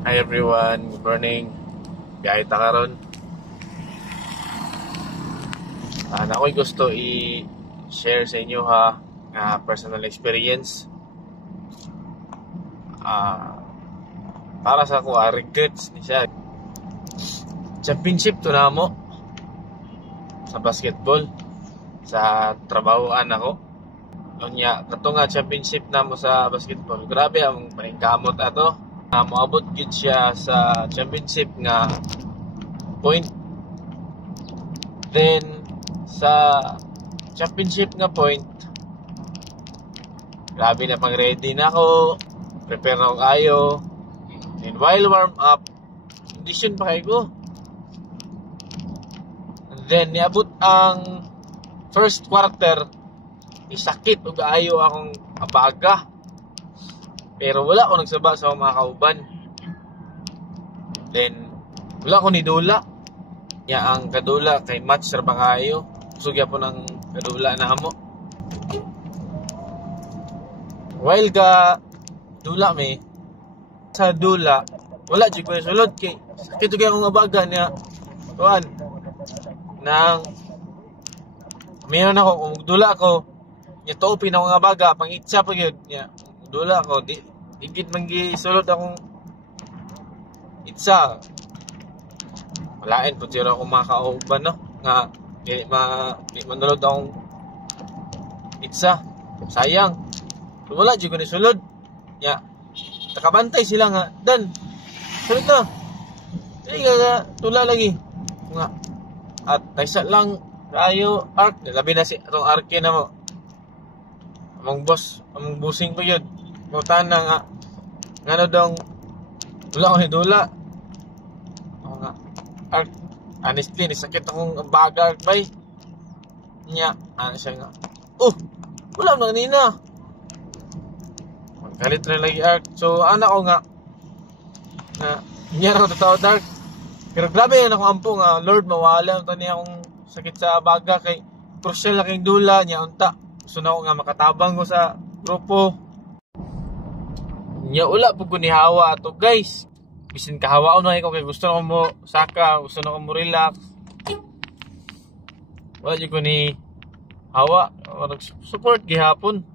Hi everyone, good morning. Biyahe ta karon. Ako'y gusto i-share sa inyo ha nga personal experience. Para sa ako, regrets ni siya. Championship to na mo sa basketball sa trabahoan ako. Unya kato nga championship na mo sa basketball. Grabe ang paningkamot ato. Moabot gid siya sa championship nga point. Then sa championship nga point, grabe na pang ready na ako, prepare na ako kayo. And while warm up, condition pa kayo ko. And then niabot ang first quarter, isakit ug ayo akong abaga. Pero wala ako nagsaba sa mga kauban. Then wala ko ni dula. Ya ang kadula kay match ra ba kayo. Sugya po ng kadula na amo. While ga dula me sa dula, wala jud ko sulod kay sakit ug akong abaga niya. Tuan nang mayroon ako kung dula ko, nya tuopin ako nga baga, pangitsa pa gyud nya. Dula ko digit man gisulod akong itsa. Walain po sira akong makauban no nga di manulod akong itsa. Sayang. Wala jud ko ni sulod. Nya takabantay sila nga dan. Sulod na. Dili nga tula lagi. Nga at taysa lang tayo arc, labi na si atong arke na mo. Among boss, among busing ko yun. Mutan na nga. Ngano dong wala ko ni dula. Oo nga. Honestly, nisakit akong baga bay. Nya, ano siya nga. Wala na kanina. Magkalit na lagi arc. So, anak ko nga. Nya rin totoo dark. Pero grabe yun akong ampo nga. Lord, mawala. Ito niya akong sakit sa baga. Kay crucial na kayong dula. Nya, unta. Gusto na ako nga makatabang ko sa grupo. Nya ula po ko ni hawa ato guys. Bisin kahawaon na ikaw kay gusto na ko mo saka, gusto na ko mo relax. Wala ko ni hawa. Support gihapon.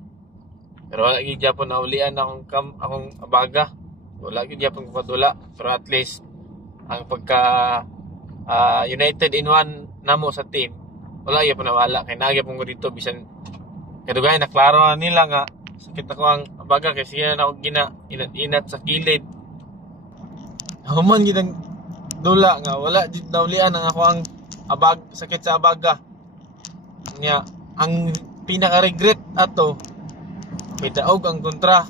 Pero wala gihapon na ulian akong abaga. Wala gihapon ko kadula. Pero at least ang pagka united in one namo sa team, wala gihapon na wala. Kaya nagyapon ko dito bisan kadugay na klaro na nila nga sakit ako ang abaga kasi yan ako inat sa kilid. Human gid ang dula nga wala jud naulian ang ako ang sakit sa abaga. Nya ang pinaka regret ato bidaog ang kontra.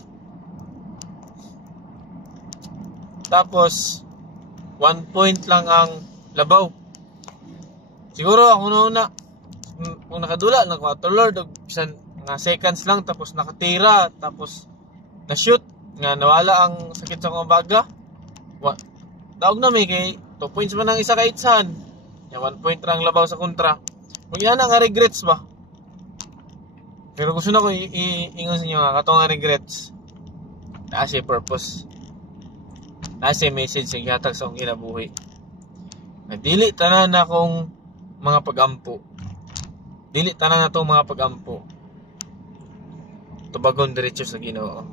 Tapos 1 point lang ang labaw. Siguro ako na kung nakadula na ko ato Lord og bisan nga seconds lang tapos nakatira tapos na-shoot nga nawala ang sakit sa akong baga. Daog na may kay 2 points man ang isa ka itsan. Ya 1 point lang labaw sa kontra. Kung yan nga regrets ba? Pero gusto na ko ingon sa inyo nga kato nga regrets. Naa siya purpose. Naa siya message sa gihatag sa akong kinabuhi. Dili tanan na akong mga pag-ampo. Dili tanan na itong mga pag-ampo. Tubagon diretso sa Ginoo.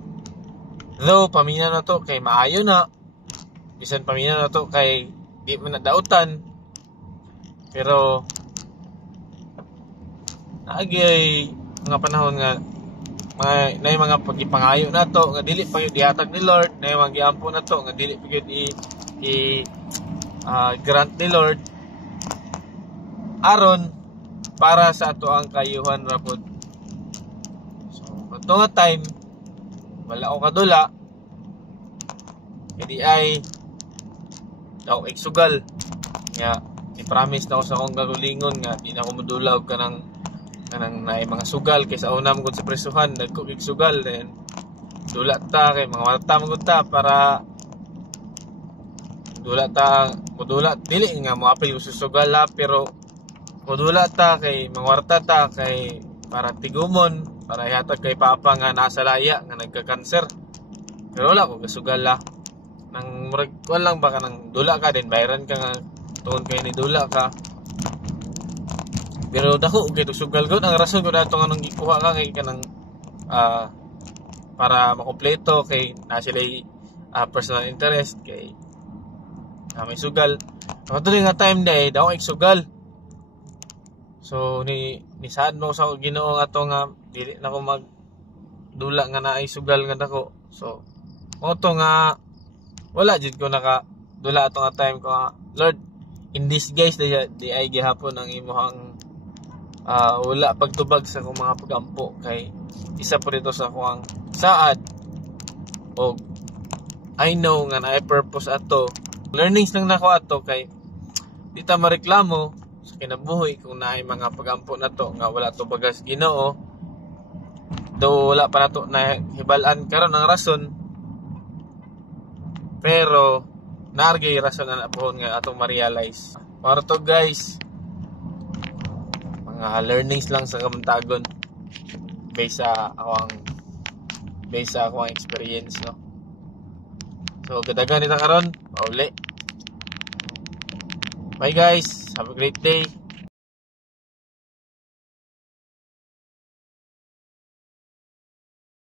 Though pamina na to kay maayo na. Bisan pamina na to kay di man nadautan. Pero naagay mga panahon nga mga pagipangayo na to nga dili pa gyud dihatag ni Lord, na mga giampo na to nga dili pa gyud grant ni Lord aron para sa ato ang kayuhan ra pod. Ito nga time wala ako kadula hindi ay ako igsugal nga i-promise na ako sa akong gagulingon nga di na ako madula og kanang naay mga sugal kaysa una mo sa presuhan nagkukig-sugal then dula ta kay mga warta mo ta para dula ta modula dili nga mo apil sa sugal la pero modula ta kay mga warta ta kay para tigumon para ihatag kay papa nga nasa laya nga nagka-cancer. Pero wala ko kasugala nang murag kuan lang baka nang dula ka din bayaran ka nga tuon kay ni dula ka. Pero dako kay sugal gud ang rason ko dato nga nang gikuha ka kay kanang para makompleto kay na sila personal interest kay may sugal. Ang tuloy nga time day daw sugal. So ni sad mo sa Ginoo nga to nga dili na ko mag dula nga naay sugal nga dako. So mo to nga wala jud ko naka dula ato nga time ko nga Lord in this guys di ay gihapon ang imong wala pagtubag sa akong mga pagampo kay isa po dito sa akong saad o I know nga na purpose ato learnings lang nako ato kay di ta mareklamo sa kinabuhi kung naay mga pagampo na to nga wala to bagas Ginoo do wala pa nato na hibalan karon ang rason pero naargay rason na po nga atong ma-realize para to guys mga learnings lang sa kamantagon based sa akong experience no. So gadagan nita karon uli. Bye guys, have a great day.